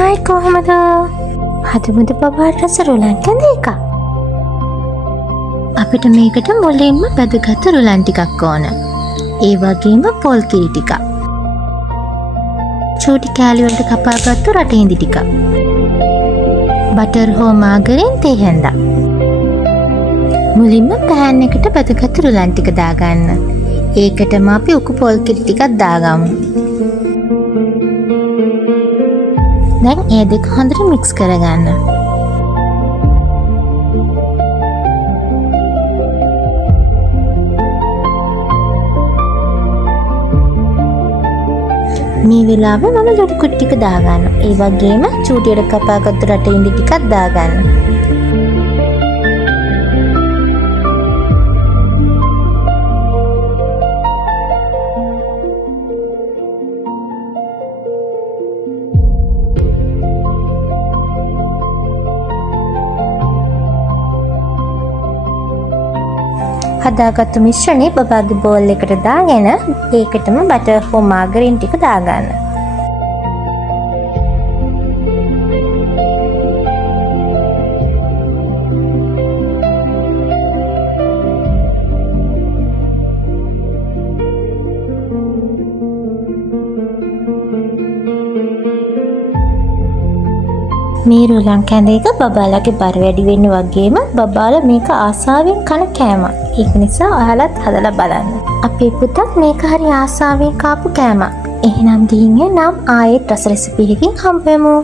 Hi කොහමද? හදමුද බබාට රස රුලන් කැඳ එක? අපිට මේකට මුලින්ම වැදගත් රුලන් ටිකක් ඕන. ඒ වගේම පොල් කිරි ටිකක්. චූටි කෑලි වලට කපාගත්තු රටහිඳි ටිකක්. බටර් හෝ මාගරින් තේ හැඳා. මුලින්ම පෑන් එකට වැදගත් රුලන් ටික දාගන්න. ඒකටම අපි උකු පොල් කිරි ටිකක් දාගමු. දැන් ඒ දෙක හොඳට මික්ස් කරගන්න. මේ වෙලාවේ මම ලොකු කුටි ටික දාගන්න. ඒ වගේම චූටියට කපාගත්තු රටහිඳි ටිකක් දාගන්න. හදාගත්තු මිශ්‍රණය බබාගේ බෝල් එකට දාගෙන ඒකටම බටර් හෝ මාගරින් ටික දාගන්න. මේ රුලන් කැඳ එක බබාලගේ බර වැඩි වෙන්න වගේම බබාලා මේක ආසාවෙන් කන කෑමක්. ඒක නිසා ඔයාලත් හදලා බලන්න. අපේ පුතත් මේක හරි ආසාවෙන් කාපු කෑමක්. එහෙනම් ගිහින් එනම් ආයෙත් රස රෙසිපි එකකින් හම්බ වෙමු.